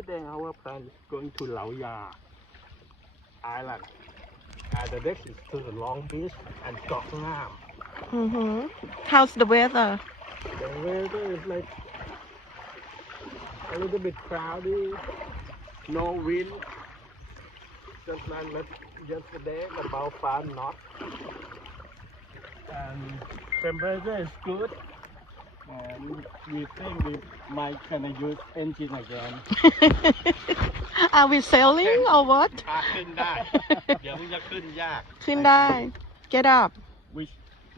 today our plan is going to Lao Ya Island. And the next is to the Long Beach and Kho Chang. How's the weather? The weather is like a little bit cloudy, no wind. Just like yesterday, about 5 knots. And temperature is good. And we think we might gonna use engine again. Are we sailing or what? ขึ้นได้ เดี๋ยวมันจะขึ้นยาก ขึ้นได้ Get up. Which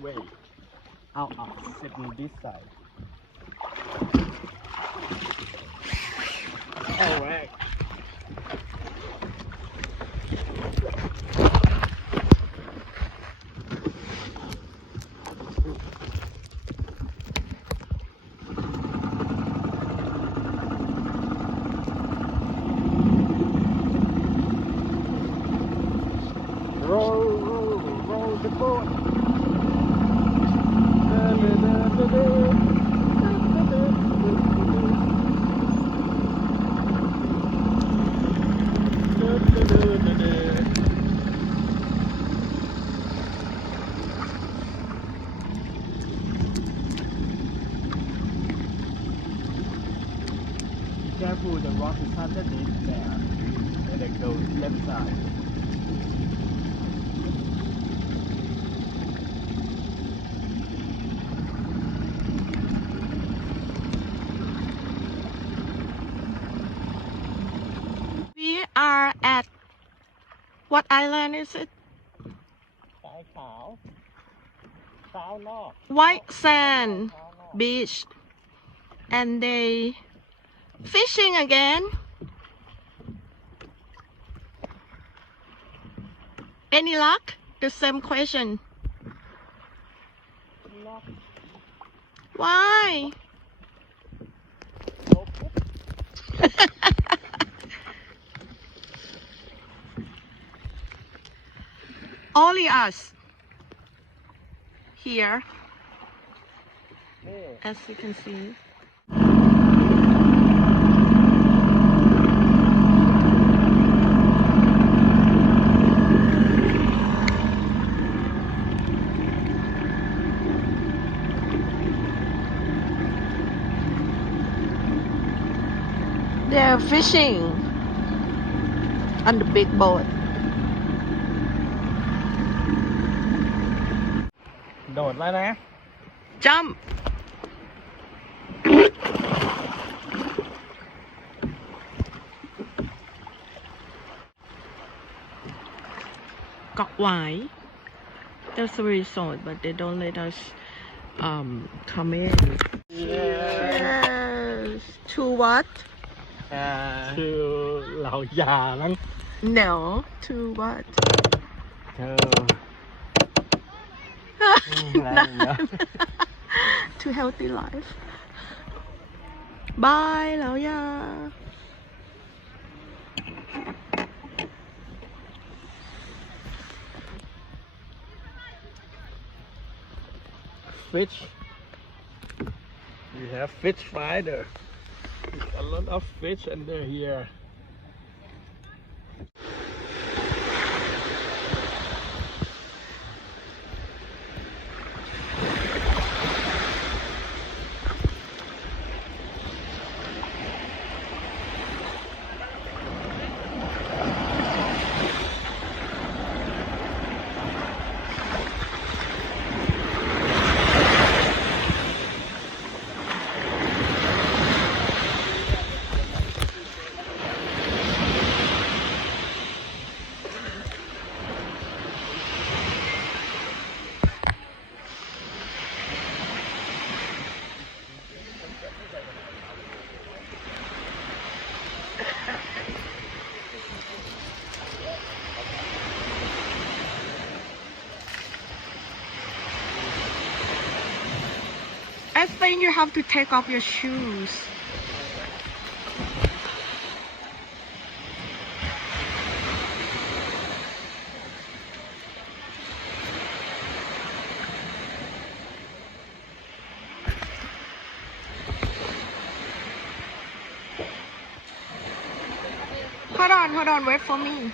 way? I'll sit on this side. Alright. Roll the boat. Careful, the rock is underneath there. And it goes left side. We are at what island is it? White Sand Beach. And they fishing again. Any luck? The same question. No. Why? Only us here, as you can see. They're fishing on the big boat. โดดแล้วนะ Jump! เกาะหวาย There's a resort but they don't let us come in. Yes. To what? To เหล่ายามั้ง No. To what? To healthy life. Bye, แล้วยา Fish. We have fish finder. A lot of fish under here. I think you have to take off your shoes. hold on, wait for me.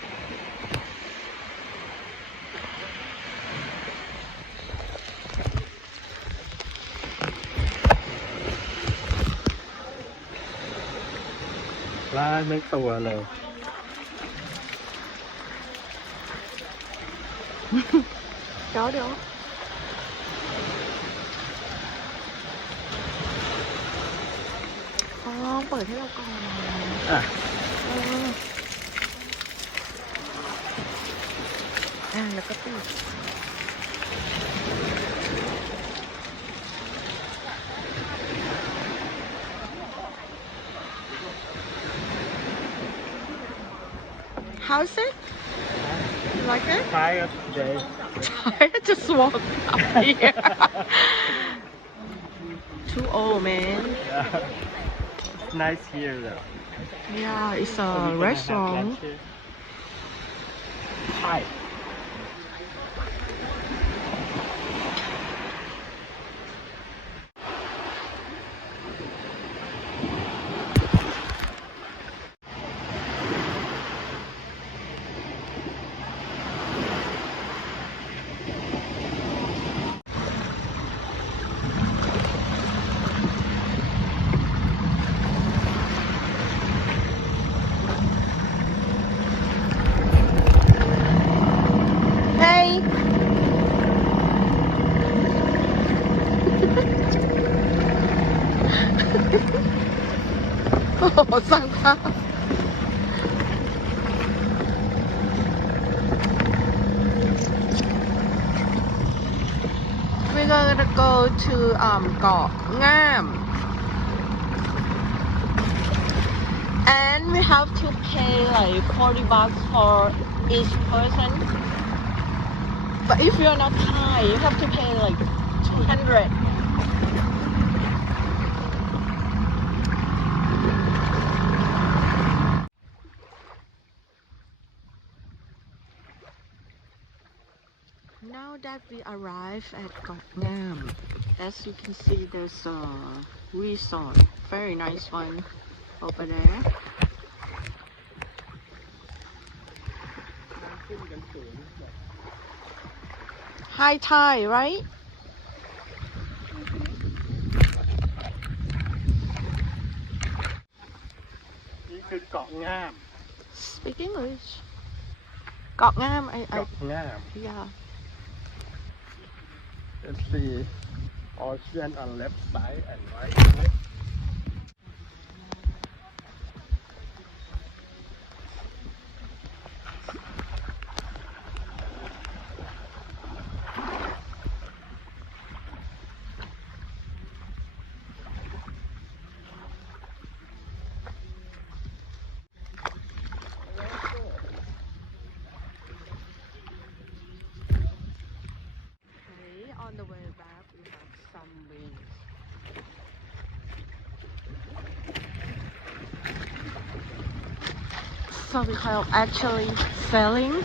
Lá mấyตัวเลย Đó được. Ồ, ปิดให้เราก่อน À, แล้วก็ปิด How's it? You like it? tired today. I just walked up here. Too old, man. Yeah. It's nice here though. Yeah, it's So we a gonna have restaurant. lunch here. Hi. Hey. โอ้โหสั่งข้าว We're gonna go to เกาะง่าม and we have to pay like $40 for each person. But if you're not Thai, you have to pay like 200. Now that we arrive at Koh Nam, as you can see, there's a resort, very nice one over there. High Thai, right? This is เกาะงาม Speak English. Koh Nam, เกาะงาม yeah. Let's see ocean on left side and right side. Okay, on the way back, we have some wind. So we have actually sailing.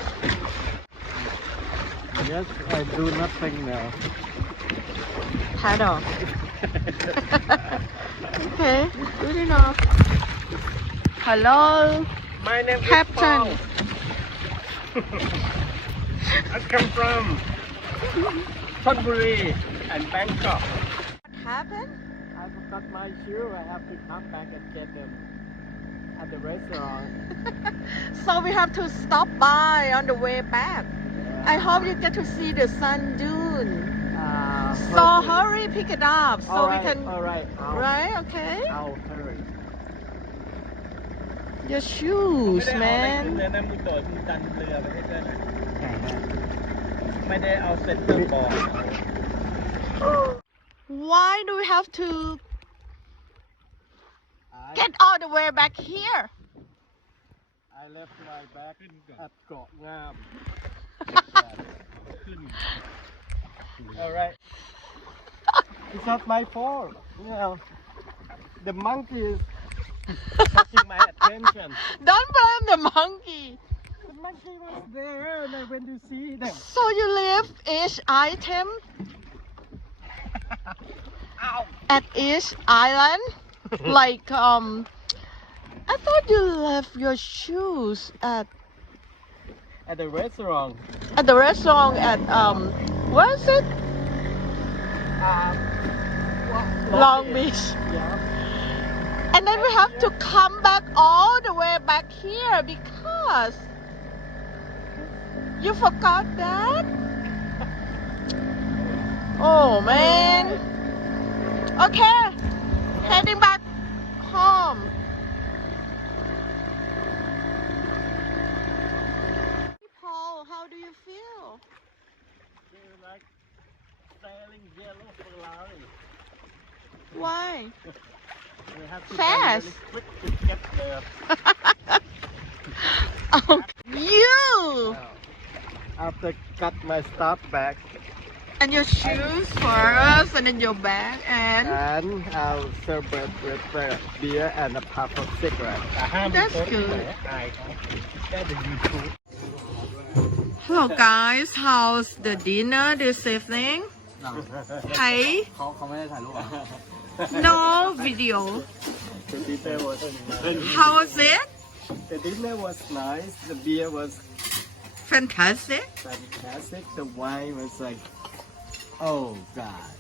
Yes, I do nothing now. Paddle. Okay, good enough. Hello, My name Captain. is Paul. I come from Thailand and Bangkok. What happened? I forgot my shoe. I have to come back and get them at the restaurant. So we have to stop by on the way back. I hope you get to see the sand dune. So hurry, pick it up so we can. All right. Right? Okay. I'll hurry. Your shoes, ไม่ได้เอาอะไรขึ้น man. เลยนะมึงโดดมึงดันเรือไปให้เพื่อนนะไม่ได้เอาเซ็ตเตอร์บอร์ด Why do we have to get all the way back here? I left my bag at เกาะงาม Alright. It's not my fault. You know, the monkey is catching my attention. Don't blame the monkey. The monkey was there and I went to see them. So you leave each item Ow! at each island, like I thought you left your shoes at the restaurant. the restaurant at where is it? Long Beach. Yeah. And then we have to come back all the way back here because you forgot that. Oh man. Okay, heading back home. Paul, how do you feel? Feel like sailing yellow Ferrari. Why? We have to Fast. go really quick to get there. Oh, you After cut my stuff bag and your shoes first, and then your bag, and I'll celebrate with beer and a puff of cigarette. that's good. Hello guys, how's the dinner this evening? Hey, เขาไม่ได้ถ่ายรูปอ่ะ no video. The dinner was How was it? the dinner was nice. The beer was Fantastic. fantastic. The wine was like, oh God.